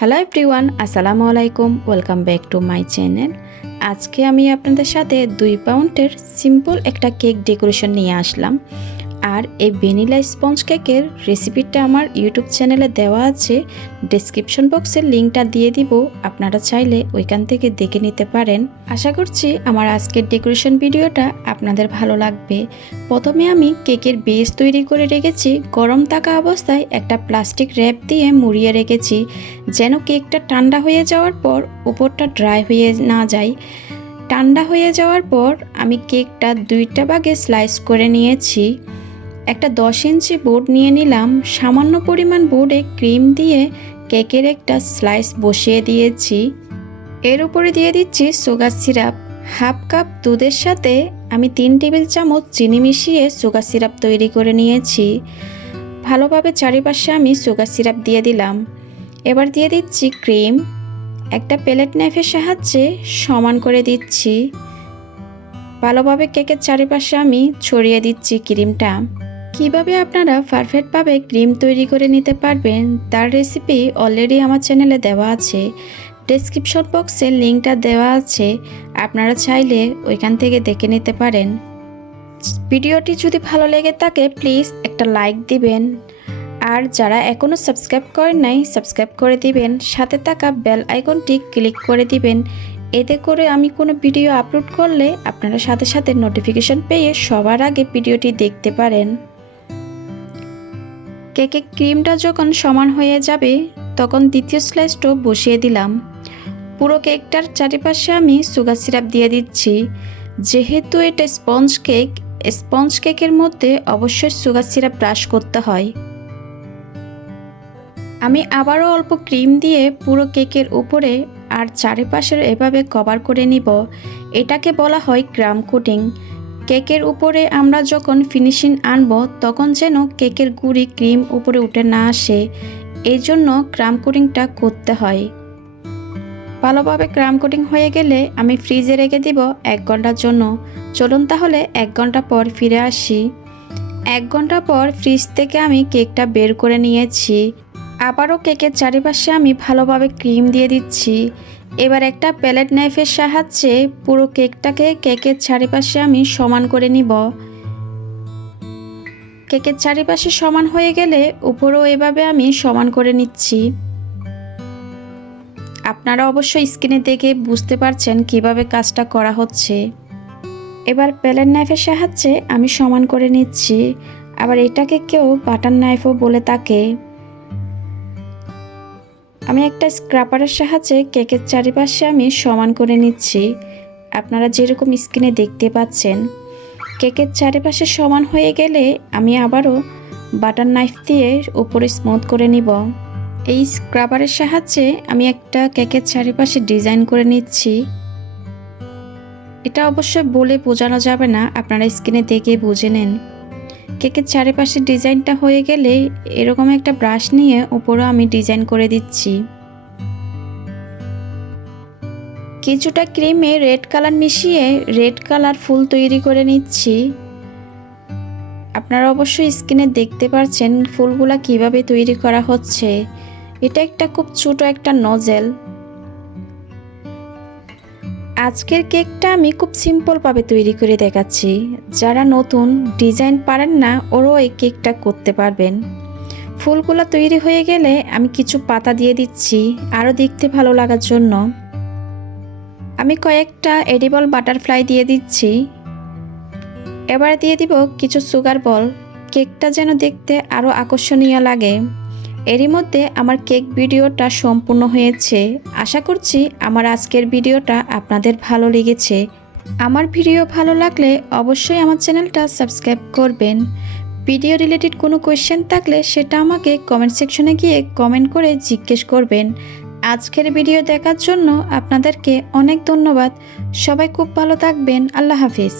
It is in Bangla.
হ্যালো এভরিওয়ান, আসসালামু আলাইকুম। Welcome back to my channel. আজকে আমি আপনাদের সাথে 2 পাউন্ডের সিম্পল একটা কেক ডেকোরেশন নিয়ে আসলাম। আর এই ভ্যানিলা স্পঞ্জ কেকের রেসিপিটা আমার ইউটিউব চ্যানেলে দেওয়া আছে, ডেসক্রিপশন বক্সের লিঙ্কটা দিয়ে দিব, আপনারা চাইলে ওইখান থেকে দেখে নিতে পারেন। আশা করছি আমার আজকের ডেকোরেশন ভিডিওটা আপনাদের ভালো লাগবে। প্রথমে আমি কেকের বেস তৈরি করে রেখেছি। গরম থাকা অবস্থায় একটা প্লাস্টিক র্যাপ দিয়ে মুড়িয়ে রেখেছি, যেন কেকটা ঠান্ডা হয়ে যাওয়ার পর উপরটা ড্রাই হয়ে না যায়। ঠান্ডা হয়ে যাওয়ার পর আমি কেকটা 2টা ভাগে স্লাইস করে নিয়েছি। একটা 10 ইঞ্চি বোর্ড নিয়ে নিলাম। সামান্য পরিমাণ বোর্ডে ক্রিম দিয়ে কেকের একটা স্লাইস বসিয়ে দিয়েছি। এর উপরে দিয়ে দিচ্ছি সুগার সিরাপ। হাফ কাপ দুধের সাথে আমি 3 টেবিল চামচ চিনি মিশিয়ে সুগার সিরাপ তৈরি করে নিয়েছি। ভালোভাবে চারিপাশে আমি সুগার সিরাপ দিয়ে দিলাম। এবার দিয়ে দিচ্ছি ক্রিম। একটা প্লেট নাইফের সাহায্যে সমান করে দিচ্ছি। ভালোভাবে কেকের চারিপাশে আমি ছড়িয়ে দিচ্ছি ক্রিমটা। কিভাবে আপনারা পারফেক্টভাবে ক্রিম তৈরি করে নিতে পারবেন তার রেসিপি অলরেডি আমার চ্যানেলে দেওয়া আছে, ডেসক্রিপশন বক্সে লিঙ্কটা দেওয়া আছে, আপনারা চাইলে ওইখান থেকে দেখে নিতে পারেন। ভিডিওটি যদি ভালো লেগে থাকে প্লিজ একটা লাইক দিবেন, আর যারা এখনও সাবস্ক্রাইব করেন নাই সাবস্ক্রাইব করে দিবেন, সাথে থাকা বেল আইকনটি ক্লিক করে দিবেন। এতে করে আমি কোনো ভিডিও আপলোড করলে আপনারা সাথে সাথে নোটিফিকেশন পেয়ে সবার আগে ভিডিওটি দেখতে পারেন। কেকের ক্রিমটা যখন সমান হয়ে যাবে তখন দ্বিতীয় স্লাইসটাও বসিয়ে দিলাম। পুরো কেকটার চারিপাশে আমি সুগার সিরাপ দিয়ে দিচ্ছি। যেহেতু এটা স্পঞ্জ কেকের মধ্যে অবশ্যই সুগার সিরাপ ব্রাশ করতে হয়। আমি আবারও অল্প ক্রিম দিয়ে পুরো কেকের উপরে আর চারিপাশের এভাবে কভার করে নিব। এটাকে বলা হয় ক্রাম কোটিং। কেকের উপরে আমরা যখন ফিনিশিং আনব তখন যেন কেকের গুঁড়ি ক্রিম উপরে উঠে না আসে, এই জন্য ক্রাম কোটিংটা করতে হয়। ভালোভাবে ক্রাম কোটিং হয়ে গেলে আমি ফ্রিজে রেখে দিব 1 ঘন্টার জন্য। চলুন তাহলে 1 ঘন্টা পর ফিরে আসি। 1 ঘন্টা পর ফ্রিজ থেকে আমি কেকটা বের করে নিয়েছি। আবারও কেকের চারিপাশে আমি ভালোভাবে ক্রিম দিয়ে দিচ্ছি। এবার একটা প্লেট নাইফের সাহায্যে পুরো কেকটাকে কেকের চারিপাশে আমি সমান করে নিব। কেকের চারিপাশে সমান হয়ে গেলে উপরেও এভাবে আমি সমান করে নিচ্ছি। আপনারা অবশ্যই স্ক্রিনে দেখে বুঝতে পারছেন কিভাবে কাজটা করা হচ্ছে। এবার প্লেট নাইফের সাহায্যে আমি সমান করে নিচ্ছি। আবার এটাকে কেউ বাটার নাইফও বলে থাকে। আমি একটা স্ক্রাপারের সাহায্যে কেকের চারিপাশে আমি সমান করে নিচ্ছি। আপনারা যেরকম স্ক্রিনে দেখতে পাচ্ছেন। কেকের চারিপাশে সমান হয়ে গেলে আমি আবারও বাটার নাইফ দিয়ে উপরে স্মুথ করে নিব। এই স্ক্রাবারের সাহায্যে আমি একটা কেকের চারিপাশে ডিজাইন করে নিচ্ছি। এটা অবশ্যই বলে বোঝানো যাবে না, আপনারা স্ক্রিনে দেখে বুঝে নেন। কেকের চারিপাশে ডিজাইনটা হয়ে গেলে এরকম একটা ব্রাশ নিয়ে উপরে আমি ডিজাইন করে দিচ্ছি। কিছুটা ক্রিমে রেড কালার মিশিয়ে রেড কালার ফুল তৈরি করে নিচ্ছি। আপনারা অবশ্যই স্ক্রিনে দেখতে পাচ্ছেন ফুলগুলা কিভাবে তৈরি করা হচ্ছে। এটা একটা খুব ছোট একটা নজেল। আজকের কেকটা আমি খুব সিম্পলভাবে তৈরি করে দেখাচ্ছি। যারা নতুন ডিজাইন পারেন না ওরাও এই কেকটা করতে পারবেন। ফুলগুলো তৈরি হয়ে গেলে আমি কিছু পাতা দিয়ে দিচ্ছি আরও দেখতে ভালো লাগার জন্য। আমি কয়েকটা এডিবল বাটারফ্লাই দিয়ে দিচ্ছি। এবার দিয়ে দিব কিছু সুগার বল, কেকটা যেন দেখতে আরও আকর্ষণীয় লাগে। এরই মধ্যে আমার কেক ভিডিওটা সম্পূর্ণ হয়েছে। আশা করছি আমার আজকের ভিডিওটা আপনাদের ভালো লেগেছে। আমার ভিডিও ভালো লাগলে অবশ্যই আমার চ্যানেলটা সাবস্ক্রাইব করবেন। ভিডিও রিলেটেড কোনো কোয়েশ্চেন থাকলে সেটা আমাকে কমেন্ট সেকশনে গিয়ে কমেন্ট করে জিজ্ঞেস করবেন। আজকের ভিডিও দেখার জন্য আপনাদেরকে অনেক ধন্যবাদ। সবাই খুব ভালো থাকবেন। আল্লাহ হাফিজ।